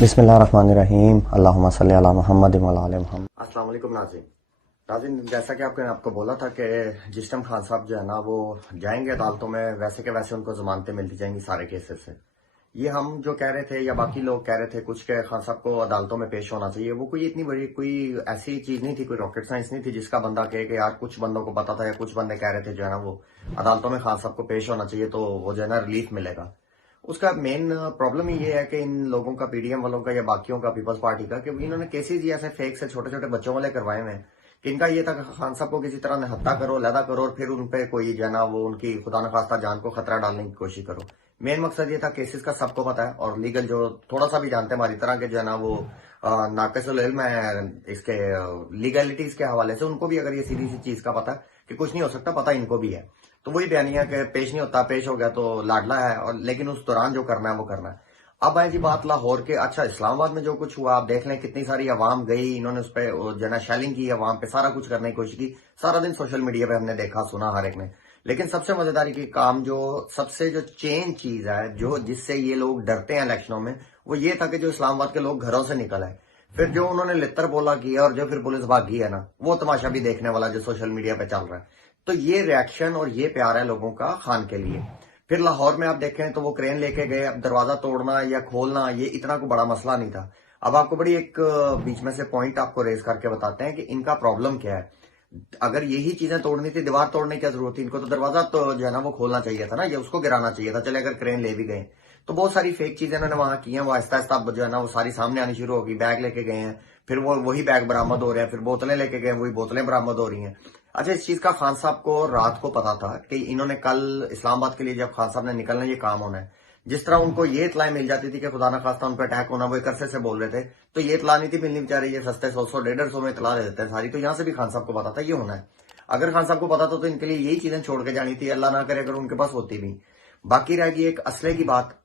بسم اللہ الرحمن الرحیم، اللہم صلی علی محمد وعلی آل محمد۔ السلام علیکم ناظرین، جیسا کہ آپ کو بولا تھا کہ جس ٹائم خان صاحب جو ہے نا وہ جائیں گے عدالتوں میں، ویسے کہ ویسے ان کو ضمانتیں ملتی جائیں گی سارے کیسز سے۔ یہ ہم جو کہہ رہے تھے یا باقی لوگ کہہ رہے تھے کچھ کہ خان صاحب کو عدالتوں میں پیش ہونا چاہیے، وہ کوئی اتنی بڑی کوئی ایسی چیز نہیں تھی، کوئی راکٹ سائنس نہیں تھی جس کا بندہ کہے کہ یار کچھ بندوں کو پتا تھا یا کچھ بندے کہہ رہے تھے جو ہے نا وہ عدالتوں میں خان صاحب کو پیش ہونا چاہیے تو وہ جو ہے نا ریلیف ملے گا۔ اس کا مین پرابلم یہ ہے کہ ان لوگوں کا، پی ڈی ایم والوں کا یا باقیوں کا، پیپلز پارٹی کا، کہ انہوں نے کیسز ہی ایسے فیک سے چھوٹے چھوٹے بچوں والے کروائے ہوئے ہیں کہ ان کا یہ تھا کہ خان صاحب کو کسی طرح نہتا کرو، لیدا کرو، اور پھر ان پہ کوئی جو ہے نا وہ ان کی خدا نخواستہ جان کو خطرہ ڈالنے کی کوشش کرو۔ مین مقصد یہ تھا کیسز کا سب کو پتا ہے، اور لیگل جو تھوڑا سا بھی جانتے ہیں ہماری طرح کے جو ہے نا وہ ناقص العلم ہے اس کے لیگلٹیز کے حوالے سے، ان کو بھی اگر یہ سیدھی سی چیز کا پتا ہے کہ کچھ نہیں ہو سکتا، پتا ان کو بھی ہے، تو وہی بیانیہ کہ پیش نہیں ہوتا، پیش ہو گیا تو لاڈلا ہے، اور لیکن اس دوران جو کرنا ہے وہ کرنا ہے۔ اب آئے جی بات لاہور کے، اچھا اسلام آباد میں جو کچھ ہوا آپ دیکھ لیں، کتنی ساری عوام گئی، انہوں نے اس پہ جو ہے نا شیلنگ کی، عوام پہ سارا کچھ کرنے کی کوشش کی، سارا دن سوشل میڈیا پہ ہم نے دیکھا سنا ہر ایک نے۔ لیکن سب سے مزیداری کی کام جو سب سے جو چین چیز ہے جو جس سے یہ لوگ ڈرتے ہیں الیکشنوں میں، وہ یہ تھا کہ جو اسلام آباد کے لوگ گھروں سے نکل آئے، پھر جو انہوں نے لتر بولا کیا اور جو پھر پولیس بھاگی ہے نا، وہ تماشا بھی دیکھنے والا جو سوشل میڈیا پہ چل رہا ہے۔ تو یہ ریاکشن اور یہ پیار ہے لوگوں کا خان کے لیے۔ پھر لاہور میں آپ دیکھیں تو وہ کرین لے کے گئے، اب دروازہ توڑنا یا کھولنا یہ اتنا کو بڑا مسئلہ نہیں تھا۔ اب آپ کو بڑی ایک بیچ میں سے پوائنٹ آپ کو ریز کر کے بتاتے ہیں کہ ان کا پرابلم کیا ہے۔ اگر یہی چیزیں توڑنی تھی، دیوار توڑنے کی ضرورت تھی، ان کو تو دروازہ تو جو ہے نا وہ کھولنا چاہیے تھا نا، یا اس کو گرانا چاہیے تھا، چلے اگر کرین لے بھی گئے تو بہت ساری فیک چیزیں انہوں نے وہاں کی ہیں، وہ آہستہ آہستہ جو ہے نا وہ ساری سامنے آنی شروع ہوگی۔ بیگ لے کے گئے ہیں، پھر وہی بیگ برآمد ہو رہے ہیں، پھر بوتلیں لے کے گئے وہی بوتلیں برآمد ہو رہی ہیں۔ اچھا، اس چیز کا خان صاحب کو رات کو پتا تھا کہ انہوں نے کل اسلام آباد کے لیے جب خان صاحب نے نکلنا یہ کام ہونا ہے، جس طرح ان کو یہ اطلاع مل جاتی تھی کہ خدا نخواستہ ان پہ اٹیک ہونا، وہ ایک عرصے سے بول رہے تھے، تو یہ اطلاع نہیں تھی ملنی، بیچارے یہ سستے 100 150 میں اطلاع دے دیتے ہیں ساری، تو یہاں سے بھی خان صاحب کو پتا تھا یہ ہونا ہے۔ اگر خان صاحب کو پتا تھا تو ان کے لیے یہی چیزیں چھوڑ کے جانی تھی، اللہ نہ کرے اگر ان کے پاس ہوتی بھی۔ باقی رہ گئی ایک اسلحے کی بات۔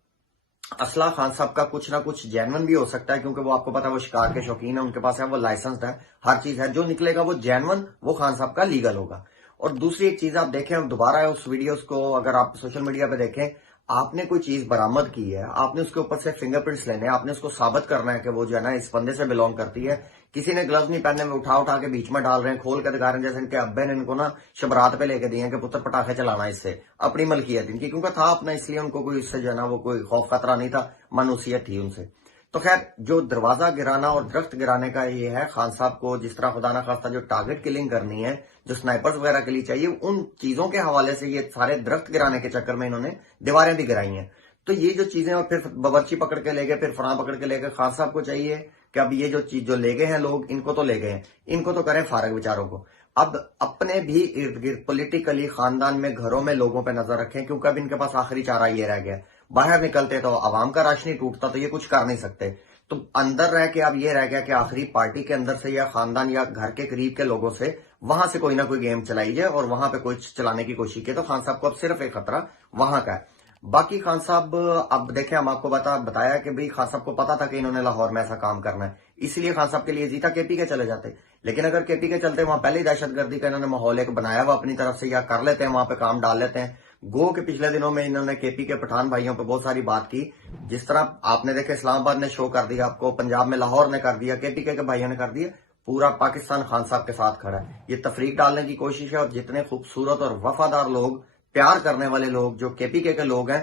اسلحہ خان صاحب کا کچھ نہ کچھ جینون بھی ہو سکتا ہے، کیونکہ وہ آپ کو پتا ہے وہ شکار کے شوقین ہیں، ان کے پاس ہے، وہ لائسنسڈ ہے، ہر چیز ہے، جو نکلے گا وہ جینون، وہ خان صاحب کا لیگل ہوگا۔ اور دوسری ایک چیز آپ دیکھیں، دوبارہ اس ویڈیوز کو اگر آپ سوشل میڈیا پہ دیکھیں، آپ نے کوئی چیز برآمد کی ہے، آپ نے اس کے اوپر سے فنگر پرنٹس لینے ہیں، آپ نے اس کو ثابت کرنا ہے کہ وہ جو ہے نا اس بندے سے بلونگ کرتی ہے۔ کسی نے گلوز نہیں پہننے میں اٹھا کے بیچ میں ڈال رہے ہیں، کھول کے دکھا رہے ہیں، جیسے ان کے ابے نے ان کو نا شبرات پہ لے کے دیے ہیں کہ پتر پٹاخے چلانا اس سے، اپنی ملکیت ان کی، کیونکہ تھا اپنا، اس لیے ان کو کوئی اس سے جو ہے نا وہ کوئی خوف خطرہ نہیں تھا، منوسیت تھی ان سے۔ تو خیر، جو دروازہ گرانا اور درخت گرانے کا یہ ہے خان صاحب کو، جس طرح خدا نخواستہ جو ٹارگٹ کلنگ کرنی ہے، جو سنائپرز وغیرہ کے لیے چاہیے، ان چیزوں کے حوالے سے یہ سارے درخت گرانے کے چکر میں انہوں نے دیواریں بھی گرائی ہیں۔ تو یہ جو چیزیں، اور پھر باورچی پکڑ کے لے گئے، پھر فلاں پکڑ کے لے گئے، خان صاحب کو چاہیے کہ اب یہ جو چیز جو لے گئے ہیں لوگ، ان کو تو لے گئے ہیں، ان کو تو کریں فارغ بیچاروں کو۔ اب اپنے بھی ارد گرد پولیٹیکلی خاندان میں، گھروں میں لوگوں پہ نظر رکھیں، کیونکہ اب ان کے پاس آخری چارہ یہ رہ گیا۔ باہر نکلتے تو عوام کا راش نہیں ٹوٹتا، تو یہ کچھ کر نہیں سکتے، تو اندر رہ کے اب یہ رہ گیا کہ آخری پارٹی کے اندر سے یا خاندان یا گھر کے قریب کے لوگوں سے وہاں سے کوئی نہ کوئی گیم چلائی جائے اور وہاں پہ کوئی چلانے کی کوشش کی، تو خان صاحب کو اب صرف ایک خطرہ وہاں کا ہے۔ باقی خان صاحب، اب دیکھیں، ہم آپ کو بتایا کہ بھئی خان صاحب کو پتا تھا کہ انہوں نے لاہور میں ایسا کام کرنا ہے، اس لیے خان صاحب کے لیے جیتا کے پی کے چلے جاتے، لیکن اگر کے پی کے چلتے وہاں پہلے ہی دہشت گردی کا انہوں نے ماحول ایک بنایا ہوا اپنی طرف سے، یا کر لیتے ہیں وہاں پہ کام ڈال لیتے ہیں۔ گو کہ پچھلے دنوں میں انہوں نے کے پی کے پٹھان بھائیوں پہ بہت ساری بات کی، جس طرح آپ نے دیکھے اسلام آباد نے شو کر دیا آپ کو، پنجاب میں لاہور نے کر دیا، کے پی کے بھائیوں نے کر دیا، پورا پاکستان خان صاحب کے ساتھ کھڑا ہے۔ یہ تفریق ڈالنے کی کوشش ہے، اور جتنے خوبصورت اور وفادار لوگ، پیار کرنے والے لوگ جو کے پی کے لوگ ہیں،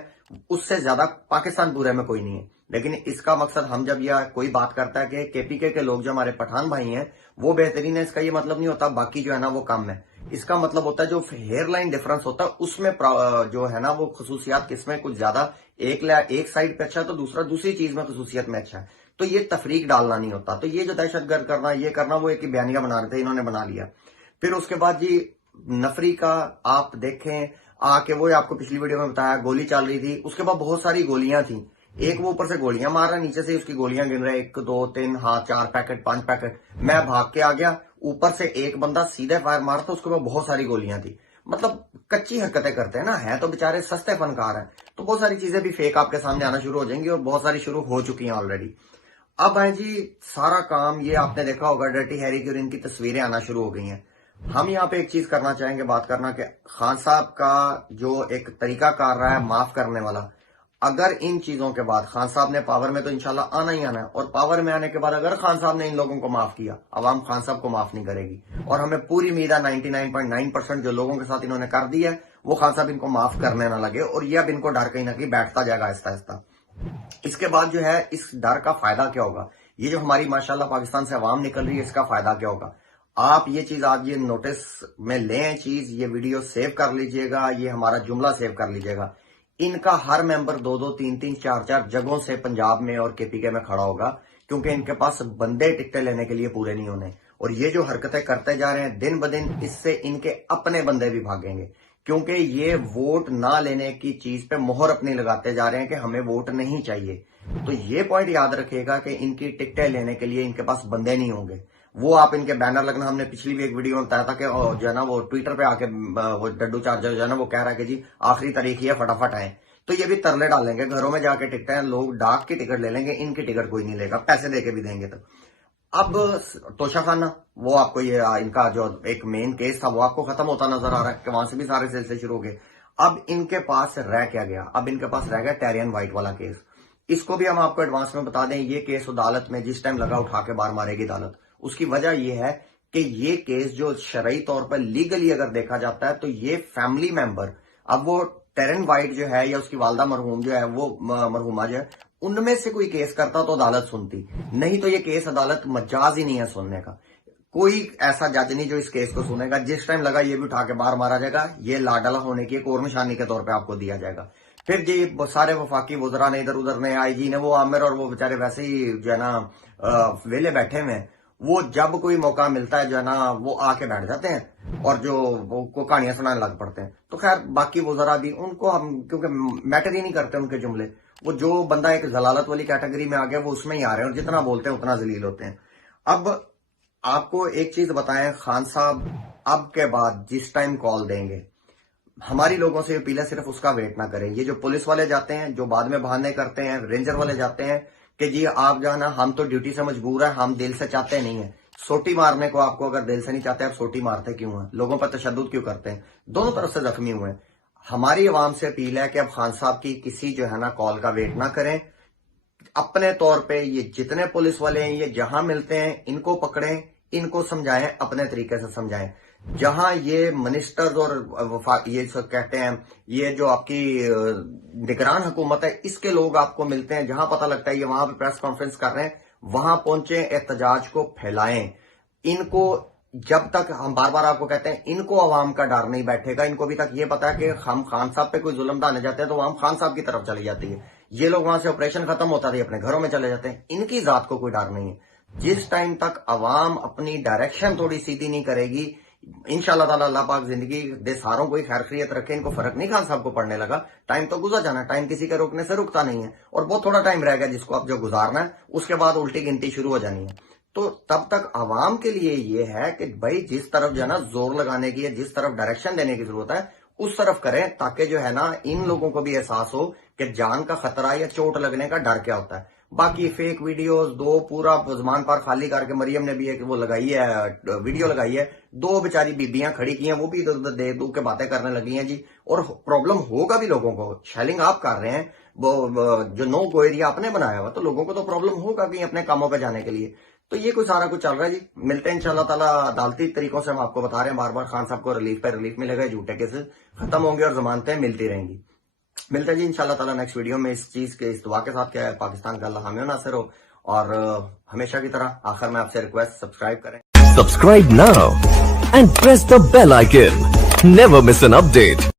اس سے زیادہ پاکستان پورے میں کوئی نہیں ہے۔ لیکن اس کا مقصد، ہم جب یہ کوئی بات کرتا ہے کہ کے پی کے لوگ جو ہمارے پٹھان بھائی ہیں وہ بہترین ہے، اس کا یہ مطلب نہیں ہوتا باقی جو ہے نا وہ کم ہے۔ اس کا مطلب ہوتا ہے جو ہیئر لائن ڈیفرنس ہوتا ہے اس میں جو ہے نا وہ خصوصیات کس میں کچھ زیادہ ایک سائڈ پہ اچھا ہے تو دوسرا دوسری چیز میں خصوصیت میں اچھا ہے، تو یہ تفریق ڈالنا نہیں ہوتا۔ تو یہ جو دہشت گرد کرنا، یہ کرنا، وہ ایک بیانیہ بنا رہے تھے، انہوں نے بنا لیا۔ پھر اس کے بعد جی نفری کا آپ دیکھیں کہ وہ آپ کو پچھلی ویڈیو میں بتایا، گولی چل رہی تھی، اس کے بعد بہت ساری گولیاں تھیں، ایک وہ اوپر سے گولیاں مار رہا ہے، نیچے سے اس کی گولیاں گن رہے، 1 2 3 ہاں 4 پیکٹ 5 پیکٹ، میں بھاگ کے آ گیا، اوپر سے ایک بندہ سیدھے فائر مارا تھا، اس کے بعد بہت ساری گولیاں تھی۔ مطلب کچی حرکتیں کرتے ہیں نا، ہیں تو بےچارے سستے فنکار ہیں، تو بہت ساری چیزیں بھی فیک آپ کے سامنے آنا شروع ہو جائیں گی، اور بہت ساری شروع ہو چکی ہیں آلریڈی۔ اب ہے جی سارا کام، یہ آپ نے دیکھا ہوگا ڈرٹی ہیری کی اور ان کی تصویریں آنا شروع ہو گئی ہیں۔ ہم یہاں پہ ایک چیز کرنا چاہیں گے، بات کرنا، کہ خان صاحب کا جو ایک طریقہ کار رہا ہے معاف کرنے والا، اگر ان چیزوں کے بعد خان صاحب نے پاور میں تو انشاءاللہ آنا ہی آنا ہے، اور پاور میں آنے کے بعد اگر خان صاحب نے ان لوگوں کو معاف کیا، عوام خان صاحب کو معاف نہیں کرے گی، اور ہمیں پوری امید ہے 99.9% جو لوگوں کے ساتھ انہوں نے کر دی ہے وہ خان صاحب ان کو معاف کرنے نہ لگے، اور یہ اب ان کو ڈر کہیں نہ کہیں بیٹھتا جائے گا آہستہ آہستہ۔ اس کے بعد جو ہے اس ڈر کا فائدہ کیا ہوگا، یہ جو ہماری ماشاءاللہ پاکستان سے عوام نکل رہی ہے، اس کا فائدہ کیا ہوگا؟ آپ یہ چیز آج یہ نوٹس میں لیں، چیز یہ ویڈیو سیو کر لیجئے گا، یہ ہمارا جملہ سیو کر لیجئے گا، ان کا ہر ممبر 2-2 3-3 4-4 جگہوں سے پنجاب میں اور کے پی کے میں کھڑا ہوگا، کیونکہ ان کے پاس بندے ٹکٹیں لینے کے لیے پورے نہیں ہونے، اور یہ جو حرکتیں کرتے جا رہے ہیں دن بدن، اس سے ان کے اپنے بندے بھی بھاگیں گے، کیونکہ یہ ووٹ نہ لینے کی چیز پہ مہر اپنی لگاتے جا رہے ہیں کہ ہمیں ووٹ نہیں چاہیے۔ تو یہ پوائنٹ یاد رکھیے گا کہ ان کی ٹکٹیں لینے کے لیے ان کے پاس بندے نہیں ہوں گے، وہ آپ ان کے بینر لگنا، ہم نے پچھلی بھی ایک ویڈیو میں بتایا تھا کہ جو ہے نا وہ ٹویٹر پہ آ کے وہ ڈڈو چارجر جو ہے نا وہ کہہ رہا ہے کہ جی آخری تاریخ ہے فٹافٹ آئیں، تو یہ بھی ترلے ڈالیں گے، گھروں میں جا کے ٹکٹیں لوگ ڈاک کی ٹکٹ لے لیں گے، ان کی ٹکٹ کوئی نہیں لے گا، پیسے دے کے بھی دیں گے۔ تو اب توشہ خانہ وہ آپ کو یہ ان کا جو ایک مین کیس تھا وہ آپ کو ختم ہوتا نظر آ رہا ہے کہ وہاں سے بھی سارے سلسلے شروع ہو گئے۔ اب ان کے پاس رہ کیا گیا؟ اب ان کے پاس رہ گیا ٹیرین وائٹ والا کیس۔ اس کو بھی ہم آپ کو ایڈوانس میں بتا دیں، یہ کیس عدالت میں جس ٹائم لگا اٹھا کے باہر مارے گی عدالت۔ اس کی وجہ یہ ہے کہ یہ کیس جو شرعی طور پر لیگلی اگر دیکھا جاتا ہے تو یہ فیملی ممبر، اب وہ ٹیرن وائٹ جو ہے یا اس کی والدہ مرحوم جو ہے وہ مرحومہ جو ہے، ان میں سے کوئی کیس کرتا تو عدالت سنتی، نہیں تو یہ کیس عدالت مجاز ہی نہیں ہے سننے کا۔ کوئی ایسا جج نہیں جو اس کیس کو سنے گا، جس ٹائم لگا یہ بھی اٹھا کے باہر مارا جائے گا، یہ لاڈلا ہونے کی ایک اور نشانی کے طور پہ آپ کو دیا جائے گا۔ پھر جی سارے وفاقی وزراء نے ادھر ادھر نے، آئی جی نے، وہ عامر اور وہ بیچارے ویسے ہی جو ہے نا ویلے بیٹھے ہوئے ہیں، وہ جب کوئی موقع ملتا ہے جو ہے نا وہ آ کے بیٹھ جاتے ہیں اور جو وہ کہانیاں سنانے لگ پڑتے ہیں۔ تو خیر باقی وزراء بھی ان کو ہم کیونکہ میٹر ہی نہیں کرتے ان کے جملے، وہ جو بندہ ایک ضلالت والی کیٹیگری میں آ گیا وہ اس میں ہی آ رہے ہیں، اور جتنا بولتے ہیں اتنا ذلیل ہوتے ہیں۔ اب آپ کو ایک چیز بتائیں، خان صاحب اب کے بعد جس ٹائم کال دیں گے، ہماری لوگوں سے اپیل ہے صرف اس کا ویٹ نہ کریں۔ یہ جو پولیس والے جاتے ہیں، جو بعد میں بہانے کرتے ہیں، رینجر والے جاتے ہیں کہ جی آپ جو ہے نا ہم تو ڈیوٹی سے مجبور ہیں، ہم دل سے چاہتے نہیں ہیں، سوٹی مارنے کو آپ کو اگر دل سے نہیں چاہتے آپ سوٹی مارتے کیوں ہیں؟ لوگوں پر تشدد کیوں کرتے ہیں؟ دونوں طرف سے زخمی ہوئے ہیں۔ ہماری عوام سے اپیل ہے کہ اب خان صاحب کی کسی جو ہے نا کال کا ویٹ نہ کریں، اپنے طور پہ یہ جتنے پولیس والے ہیں یہ جہاں ملتے ہیں ان کو پکڑیں، ان کو سمجھائیں، اپنے طریقے سے سمجھائیں۔ جہاں یہ منسٹرز اور یہ سب کہتے ہیں، یہ جو آپ کی نگران حکومت ہے اس کے لوگ آپ کو ملتے ہیں، جہاں پتہ لگتا ہے یہ وہاں پہ پریس کانفرنس کر رہے ہیں، وہاں پہنچیں، احتجاج کو پھیلائیں۔ ان کو جب تک ہم بار بار آپ کو کہتے ہیں ان کو عوام کا ڈر نہیں بیٹھے گا، ان کو ابھی تک یہ پتا ہے کہ ہم خان صاحب پہ کوئی ظلم ڈالنے جاتے ہیں تو عوام خان صاحب کی طرف چلی جاتی ہے، یہ لوگ وہاں سے آپریشن ختم ہوتا تھا اپنے گھروں میں چلے جاتے ہیں، ان کی ذات کو کوئی ڈر نہیں ہے۔ جس ٹائم تک عوام اپنی ڈائریکشن تھوڑی سیدھی نہیں کرے گی، انشاءاللہ تعالی اللہ پاک زندگی دے ساروں کو خیر خیریت رکھے، ان کو فرق نہیں خان صاحب کو پڑنے لگا، ٹائم تو گزر جانا، ٹائم کسی کے روکنے سے رکتا نہیں ہے، اور بہت تھوڑا ٹائم رہ گیا جس کو اب جو گزارنا ہے، اس کے بعد الٹی گنتی شروع ہو جانی ہے۔ تو تب تک عوام کے لیے یہ ہے کہ بھائی جس طرف جو ہے نا زور لگانے کی ہے، جس طرف ڈائریکشن دینے کی ضرورت ہے اس طرف کریں، تاکہ جو ہے نا ان لوگوں کو بھی احساس ہو کہ جان کا خطرہ یا چوٹ لگنے کا ڈر کیا ہوتا ہے۔ باقی فیک ویڈیوز دو پورا زمان پر خالی کر کے، مریم نے بھی ایک وہ لگائی ہے ویڈیو لگائی ہے، دو بیچاری بیبیاں کھڑی کی ہیں، وہ بھی ادھر ادھر دے دو کے باتیں کرنے لگی ہیں جی، اور پرابلم ہوگا بھی لوگوں کو، شیلنگ آپ کر رہے ہیں، وہ جو نو گو ایریا آپ نے بنایا ہوا، تو لوگوں کو تو پرابلم ہوگا بھی اپنے کاموں پہ جانے کے لیے۔ تو یہ کوئی سارا کچھ چل رہا ہے جی، ملتے ہیں انشاءاللہ تعالیٰ عدالتی طریقوں سے، ہم آپ کو بتا رہے ہیں بار بار، خان صاحب کو ریلیف پہ ریلیف ملے گا، جھوٹے کیسز ختم ہوں گے اور ضمانتیں ملتی رہیں گی۔ ملتے ہیں جی انشاءاللہ تعالیٰ نیکسٹ ویڈیو میں اس چیز کے اس دعا کے ساتھ کہ پاکستان کا اللہ حامی و ناصر ہو، اور ہمیشہ کی طرح آخر میں آپ سے ریکویسٹ سبسکرائب کریں۔ Subscribe now and press the bell icon. Never miss an update.